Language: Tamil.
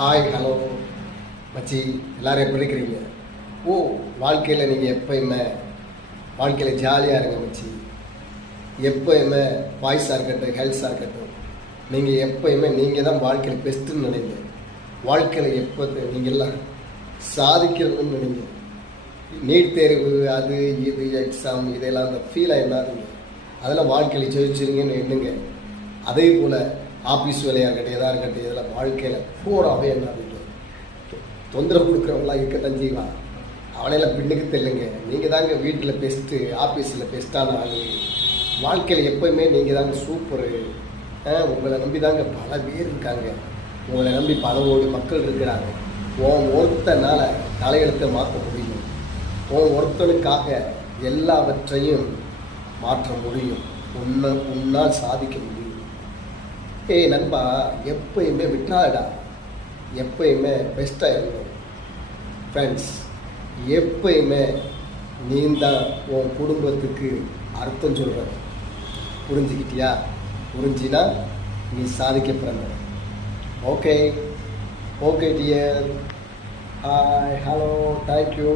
ஹாய் ஹலோ மச்சி, எல்லோரும் எப்படி இருக்கிறீங்க? வாழ்க்கையில் நீங்கள் எப்போயுமே வாழ்க்கையில் ஜாலியாக இருங்க மச்சி. எப்போயுமே வாய்ஸாக இருக்கட்டும், ஹெல்த்ஸாக இருக்கட்டும், நீங்கள் எப்போயுமே நீங்கள் தான் வாழ்க்கையில் பெஸ்ட்டுன்னு நினைங்க. வாழ்க்கையில் எப்போ நீங்கள்லாம் சாதிக்கிறதுன்னு நினைங்க. நீட் தேர்வு அது இது எக்ஸாம் இதெல்லாம் அந்த ஃபீலாக என்னாதுங்க, அதெல்லாம் வாழ்க்கையில் ஜெயிச்சிருங்கன்னு எண்ணுங்க. அதே போல் ஆஃபீஸ் வேலையாக இருக்கட்டும், எதாக இருக்கட்டும், இதெல்லாம் வாழ்க்கையில் பூராவே என்னாதுங்க. தொந்தரவு கொடுக்குறவங்களாம் இருக்கத்தான் செய்வான், அவனையெல்லாம் பின்னுக்கு தெல்லுங்க. நீங்கள் தாங்க வீட்டில் பெஸ்ட்டு, ஆஃபீஸில் பெஸ்ட்டான ஆள். வாழ்க்கையில் எப்போயுமே நீங்கள் தாங்க சூப்பரு. உங்களை நம்பி தாங்க பல பேர் இருக்காங்க, உங்களை நம்பி பல கோடி மக்கள் இருக்கிறாங்க. ஒருத்தனால தலையெழுத்தை மாற்ற முடியும், ஒருத்தனுக்காக எல்லாவற்றையும் மாற்ற முடியும், உன்னால் சாதிக்க முடியும். நண்பா, எப்பயுமே விட்டுறாடா, எப்பயுமே பெஸ்ட்டாக இருக்கணும். ஃப்ரெண்ட்ஸ், எப்பயுமே நீ தான் உன் குடும்பத்துக்கு அர்த்தம் சொல்கிற. புரிஞ்சுக்கிட்டியா? புரிஞ்சினா நீ சாதிக்க பிறந்த. Okay dear. Hi hello, thank you.